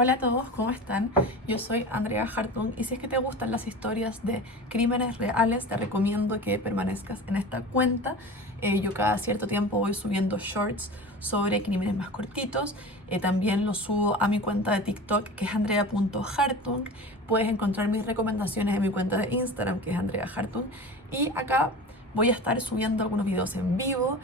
Hola a todos, ¿cómo están? Yo soy Andrea Hartung y si es que te gustan las historias de crímenes reales, te recomiendo que permanezcas en esta cuenta. Yo cada cierto tiempo voy subiendo shorts sobre crímenes más cortitos. También los subo a mi cuenta de TikTok, que es andrea.hartung. Puedes encontrar mis recomendaciones en mi cuenta de Instagram, que es Andrea Hartung. Y acá voy a estar subiendo algunos videos en vivo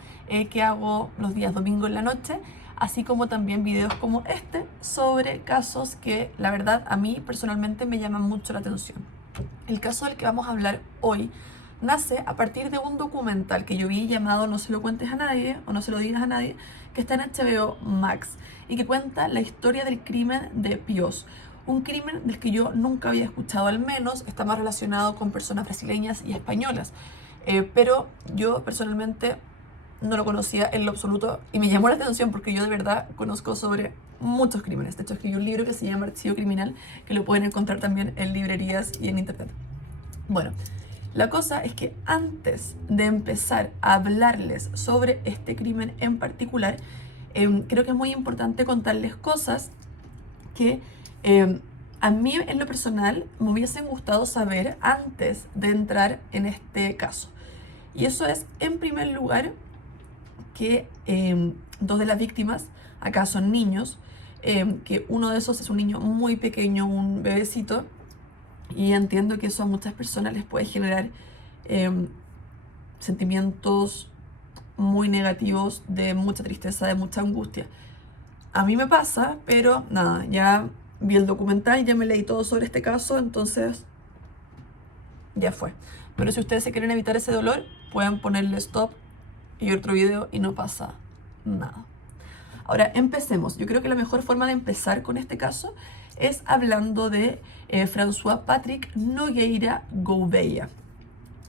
que hago los días domingo en la noche, así como también videos como este sobre casos que la verdad a mí personalmente me llaman mucho la atención. El caso del que vamos a hablar hoy nace a partir de un documental que yo vi llamado No se lo cuentes a nadie o No se lo digas a nadie, que está en HBO Max y que cuenta la historia del crimen de Pios. Un crimen del que yo nunca había escuchado, al menos está más relacionado con personas brasileñas y españolas. Pero yo personalmente no lo conocía en lo absoluto y me llamó la atención porque yo de verdad conozco sobre muchos crímenes. De hecho, escribí un libro que se llama Archivo Criminal, que lo pueden encontrar también en librerías y en internet. Bueno, la cosa es que antes de empezar a hablarles sobre este crimen en particular, creo que es muy importante contarles cosas que a mí en lo personal me hubiesen gustado saber antes de entrar en este caso. Y eso es, en primer lugar, que dos de las víctimas acá son niños, que uno de esos es un niño muy pequeño, un bebecito, y entiendo que eso a muchas personas les puede generar sentimientos muy negativos, de mucha tristeza, de mucha angustia. A mí me pasa, pero nada, ya vi el documental, ya me leí todo sobre este caso, entonces ya fue. Pero si ustedes se quieren evitar ese dolor, pueden ponerle stop y otro video y no pasa nada. Ahora, empecemos. Yo creo que la mejor forma de empezar con este caso es hablando de François Patrick Nogueira Gouveia.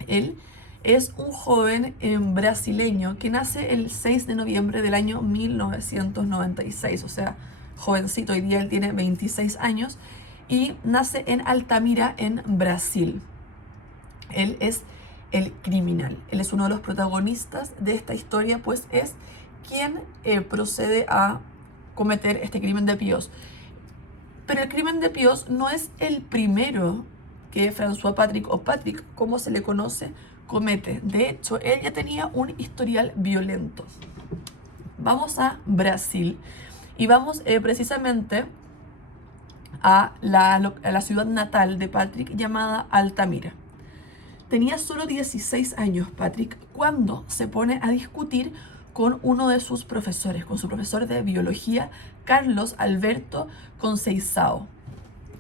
Él es un joven brasileño que nace el 6 de noviembre del año 1996, o sea, jovencito, hoy día él tiene 26 años y nace en Altamira, en Brasil. Él es el criminal, él es uno de los protagonistas de esta historia, pues es quien procede a cometer este crimen de Pios. Pero el crimen de Pios no es el primero que François Patrick, o Patrick como se le conoce, comete. De hecho, él ya tenía un historial violento. Vamos a Brasil y vamos precisamente a la ciudad natal de Patrick, llamada Altamira. Tenía solo 16 años Patrick cuando se pone a discutir con uno de sus profesores, con su profesor de biología, Carlos Alberto Conceição,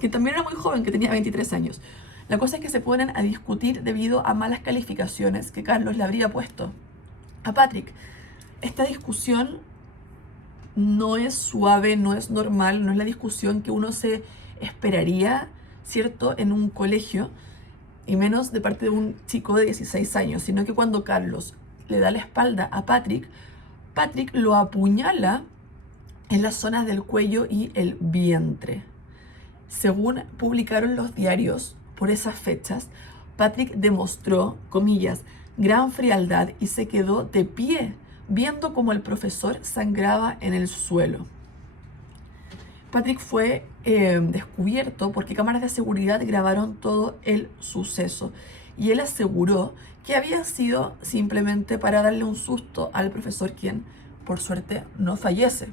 que también era muy joven, que tenía 23 años. La cosa es que se ponen a discutir debido a malas calificaciones que Carlos le habría puesto a Patrick. Esta discusión no es suave, no es normal, no es la discusión que uno se esperaría, ¿cierto?, en un colegio, y menos de parte de un chico de 16 años, sino que cuando Carlos le da la espalda a Patrick, Patrick lo apuñala en las zonas del cuello y el vientre. Según publicaron los diarios por esas fechas, Patrick demostró, comillas, gran frialdad y se quedó de pie, viendo como el profesor sangraba en el suelo. Patrick fue descubierto porque cámaras de seguridad grabaron todo el suceso y él aseguró que había sido simplemente para darle un susto al profesor, quien por suerte no fallece.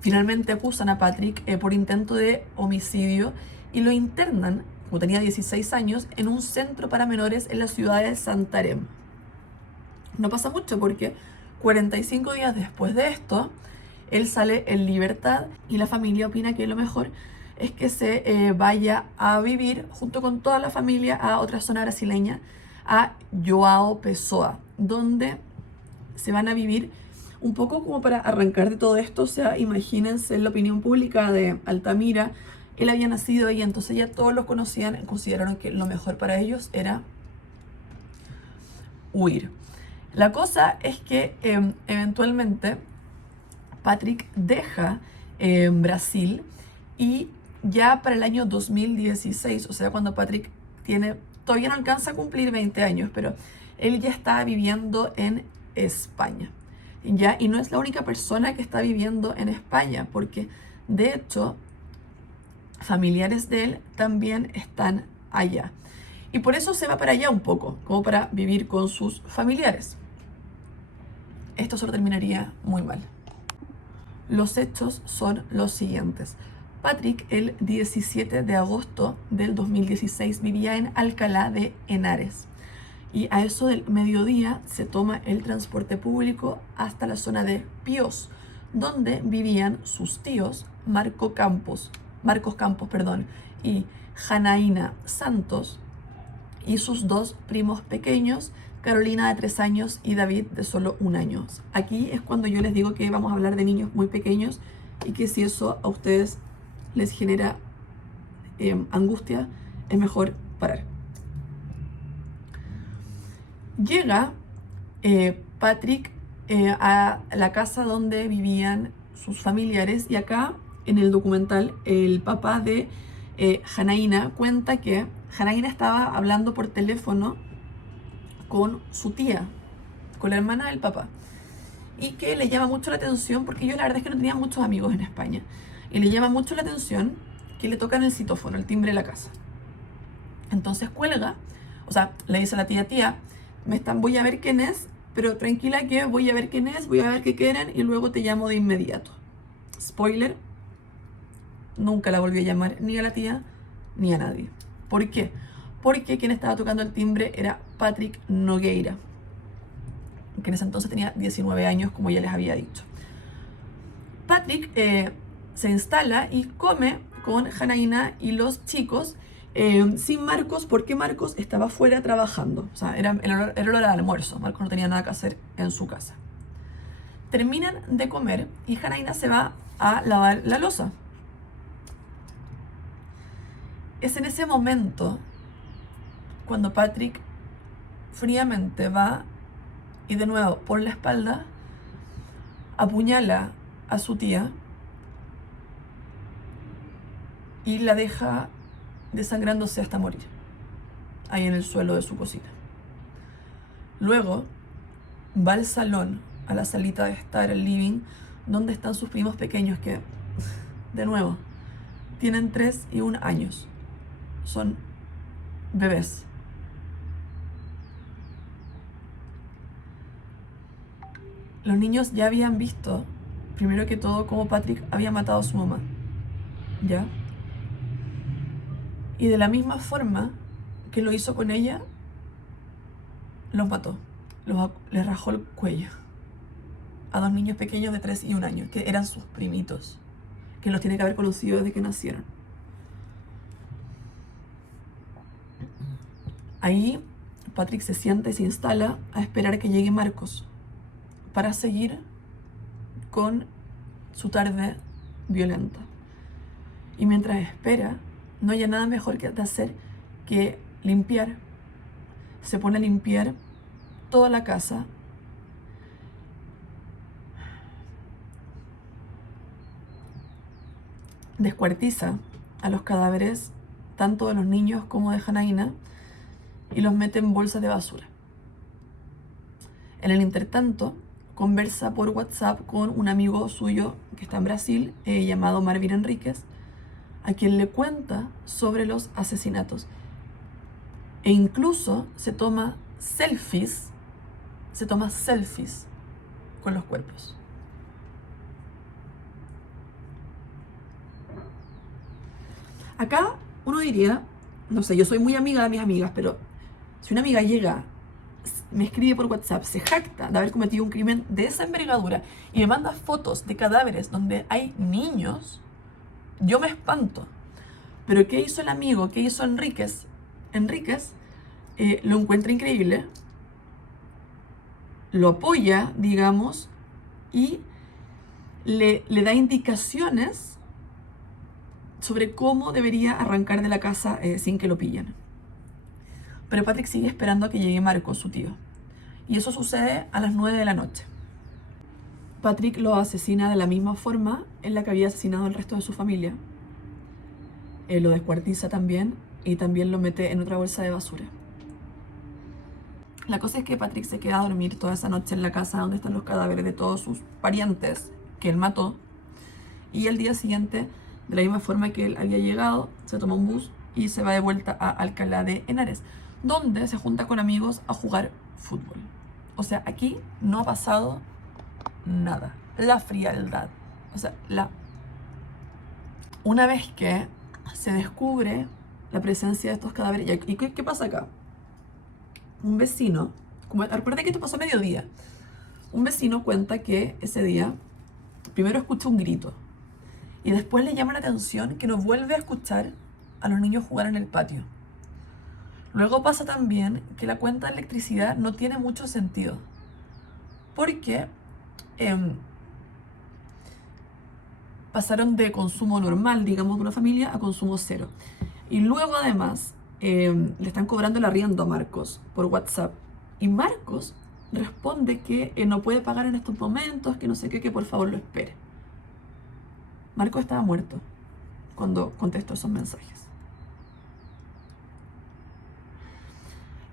Finalmente acusan a Patrick por intento de homicidio y lo internan, como tenía 16 años, en un centro para menores en la ciudad de Santarém. No pasa mucho porque 45 días después de esto, él sale en libertad y la familia opina que lo mejor es que se vaya a vivir junto con toda la familia a otra zona brasileña, a João Pessoa, donde se van a vivir un poco como para arrancar de todo esto. O sea, imagínense la opinión pública de Altamira. Él había nacido ahí, entonces ya todos los conocían, consideraron que lo mejor para ellos era huir. La cosa es que eventualmente Patrick deja Brasil y ya para el año 2016, o sea, cuando Patrick todavía no alcanza a cumplir 20 años, pero él ya está viviendo en España. ¿Ya? Y no es la única persona que está viviendo en España, porque De hecho, familiares de él también están allá. Y por eso se va para allá un poco, como para vivir con sus familiares. Esto solo terminaría muy mal. Los hechos son los siguientes. Patrick, el 17 de agosto del 2016, vivía en Alcalá de Henares. Y a eso del mediodía se toma el transporte público hasta la zona de Pios, donde vivían sus tíos Marcos Campos, y Janaína Santos, y sus dos primos pequeños, Carolina de 3 años y David de solo 1 año. Aquí es cuando yo les digo que vamos a hablar de niños muy pequeños y que si eso a ustedes les genera angustia, es mejor parar. Llega Patrick a la casa donde vivían sus familiares y acá en el documental el papá de Janaína cuenta que Janaína estaba hablando por teléfono con su tía, con la hermana del papá, y que le llama mucho la atención porque yo la verdad es que no tenía muchos amigos en España y le llama mucho la atención que le tocan el citófono, el timbre de la casa. Entonces cuelga, o sea, le dice a la tía, voy a ver quién es, pero tranquila que voy a ver quién es, voy a ver qué quieren y luego te llamo de inmediato. Spoiler, nunca la volvió a llamar ni a la tía ni a nadie. ¿Por qué? Porque quien estaba tocando el timbre era Patrick Nogueira, que en ese entonces tenía 19 años, como ya les había dicho. Patrick se instala y come con Janaína y los chicos sin Marcos, porque Marcos estaba fuera trabajando. O sea, era el hora del almuerzo. Marcos no tenía nada que hacer en su casa. Terminan de comer y Janaína se va a lavar la loza. Es en ese momento cuando Patrick fríamente va y de nuevo por la espalda apuñala a su tía y la deja desangrándose hasta morir ahí en el suelo de su cocina. Luego va al salón, a la salita de estar, el living, donde están sus primos pequeños que, de nuevo, tienen 3 y 1 años. Son bebés. Los niños ya habían visto, primero que todo, cómo Patrick había matado a su mamá. ¿Ya? Y de la misma forma que lo hizo con ella, los mató. Les rajó el cuello a 2 niños pequeños de 3 y 1 año, que eran sus primitos, que los tiene que haber conocido desde que nacieron. Ahí Patrick se sienta y se instala a esperar que llegue Marcos para seguir con su tarde violenta. Y mientras espera, no hay nada mejor que hacer que limpiar. Se pone a limpiar toda la casa. Descuartiza a los cadáveres, tanto de los niños como de Janaína, y los mete en bolsas de basura. En el intertanto, conversa por WhatsApp con un amigo suyo que está en Brasil, llamado Marvin Enríquez, a quien le cuenta sobre los asesinatos. E incluso se toma selfies con los cuerpos. Acá uno diría, no sé, yo soy muy amiga de mis amigas, pero si una amiga llega, me escribe por WhatsApp, se jacta de haber cometido un crimen de esa envergadura y me manda fotos de cadáveres donde hay niños, yo me espanto. Pero ¿qué hizo el amigo? ¿Qué hizo Enríquez? Enríquez lo encuentra increíble, lo apoya, digamos, y le da indicaciones sobre cómo debería arrancar de la casa sin que lo pillen. Pero Patrick sigue esperando a que llegue Marcos, su tío. Y eso sucede a las 9 de la noche. Patrick lo asesina de la misma forma en la que había asesinado al resto de su familia. Lo descuartiza también y también lo mete en otra bolsa de basura. La cosa es que Patrick se queda a dormir toda esa noche en la casa donde están los cadáveres de todos sus parientes que él mató. y el día siguiente, de la misma forma que él había llegado, se toma un bus y se va de vuelta a Alcalá de Henares, donde se junta con amigos a jugar fútbol. O sea, aquí no ha pasado nada. La frialdad. O sea, una vez que se descubre la presencia de estos cadáveres. ¿Y qué pasa acá? Un vecino, recuerda que esto pasó a mediodía. Un vecino cuenta que ese día primero escucha un grito y después le llama la atención que no vuelve a escuchar a los niños jugar en el patio. Luego pasa también que la cuenta de electricidad no tiene mucho sentido, porque pasaron de consumo normal, digamos, de una familia a consumo cero. Y luego además le están cobrando el arriendo a Marcos por WhatsApp. Y Marcos responde que no puede pagar en estos momentos, que no sé qué, que por favor lo espere. Marcos estaba muerto cuando contestó esos mensajes.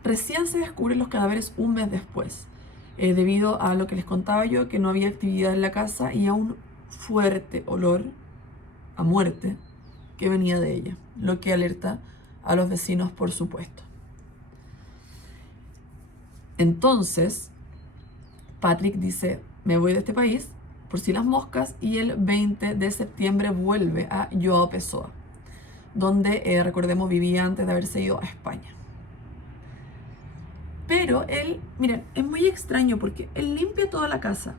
Recién se descubren los cadáveres un mes después, debido a lo que les contaba yo, que no había actividad en la casa y a un fuerte olor a muerte que venía de ella, lo que alerta a los vecinos, por supuesto. Entonces, Patrick dice, me voy de este país por si las moscas, y el 20 de septiembre vuelve a João Pessoa, donde, recordemos, vivía antes de haberse ido a España. Pero él, miren, es muy extraño porque él limpia toda la casa,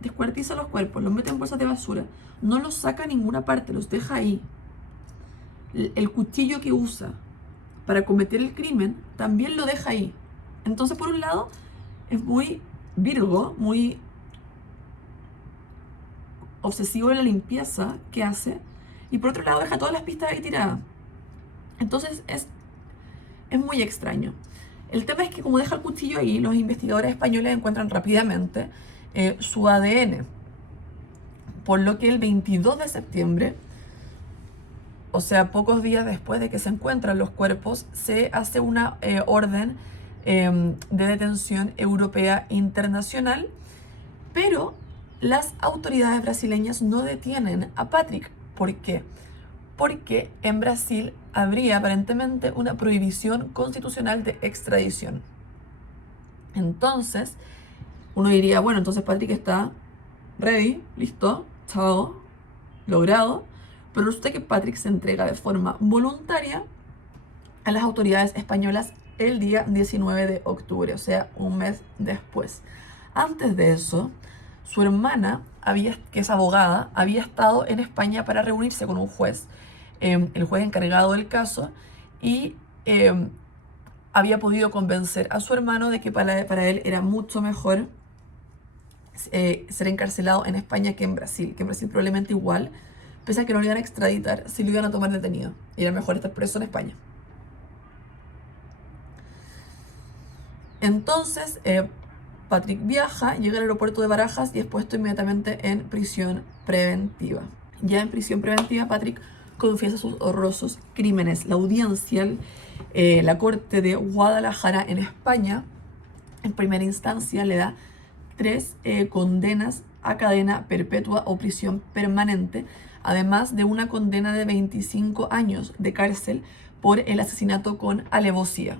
descuartiza los cuerpos, los mete en bolsas de basura, no los saca a ninguna parte, los deja ahí. El cuchillo que usa para cometer el crimen también lo deja ahí. Entonces, por un lado, es muy Virgo, muy obsesivo en la limpieza que hace, y por otro lado deja todas las pistas ahí tiradas. Entonces es muy extraño. El tema es que como deja el cuchillo ahí, los investigadores españoles encuentran rápidamente su ADN, por lo que el 22 de septiembre, o sea, pocos días después de que se encuentran los cuerpos, se hace una orden de detención europea internacional, pero las autoridades brasileñas no detienen a Patrick. ¿Por qué? Porque en Brasil habría aparentemente una prohibición constitucional de extradición. Entonces, uno diría, bueno, entonces Patrick está ready, listo, chao, logrado. Pero resulta que Patrick se entrega de forma voluntaria a las autoridades españolas el día 19 de octubre, o sea, un mes después. Antes de eso, su hermana, que es abogada, había estado en España para reunirse con un juez, el juez encargado del caso, y había podido convencer a su hermano de que para él era mucho mejor ser encarcelado en España que en Brasil probablemente igual, pese a que no lo iban a extraditar, si lo iban a tomar detenido, y era mejor estar preso en España. Entonces, Patrick viaja, llega al aeropuerto de Barajas y es puesto inmediatamente en prisión preventiva. Ya en prisión preventiva, Patrick confiesa sus horrorosos crímenes. La audiencia, la corte de Guadalajara en España, en primera instancia le da 3 condenas a cadena perpetua o prisión permanente, además de una condena de 25 años de cárcel por el asesinato con alevosía.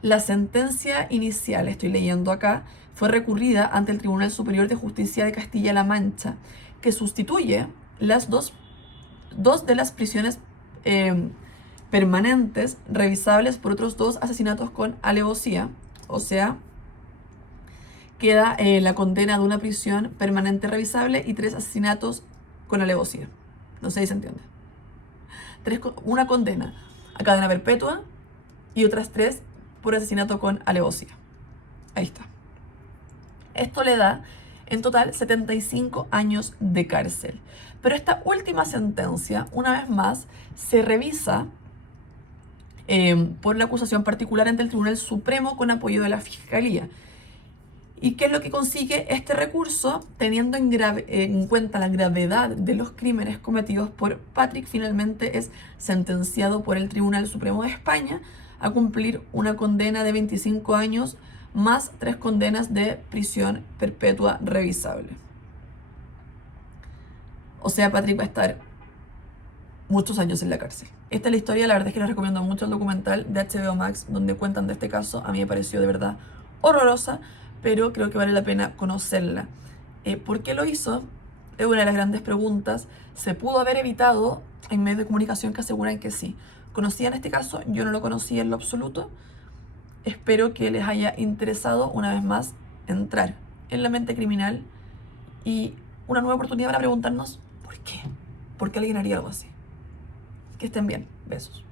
La sentencia inicial, estoy leyendo acá, fue recurrida ante el Tribunal Superior de Justicia de Castilla-La Mancha, que sustituye las dos de las prisiones permanentes revisables por otros 2 asesinatos con alevosía. O sea, queda la condena de una prisión permanente revisable y 3 asesinatos con alevosía. No sé si se entiende. Una condena a cadena perpetua y otras 3 por asesinato con alevosía. Ahí está. Esto le da en total 75 años de cárcel. Pero esta última sentencia, una vez más, se revisa por la acusación particular ante el Tribunal Supremo con apoyo de la Fiscalía. ¿Y qué es lo que consigue este recurso? Teniendo en cuenta la gravedad de los crímenes cometidos por Patrick, finalmente es sentenciado por el Tribunal Supremo de España a cumplir una condena de 25 años más 3 condenas de prisión perpetua revisable. O sea, Patrick va a estar muchos años en la cárcel. Esta es la historia, la verdad es que les recomiendo mucho el documental de HBO Max donde cuentan de este caso. A mí me pareció de verdad horrorosa, pero creo que vale la pena conocerla. ¿Por qué lo hizo? Es una de las grandes preguntas. ¿Se pudo haber evitado? Hay medios de comunicación que aseguran que sí. ¿Conocían este caso? Yo no lo conocía en lo absoluto. Espero que les haya interesado una vez más entrar en la mente criminal y una nueva oportunidad para preguntarnos ¿por qué? ¿Por qué alguien haría algo así? Que estén bien. Besos.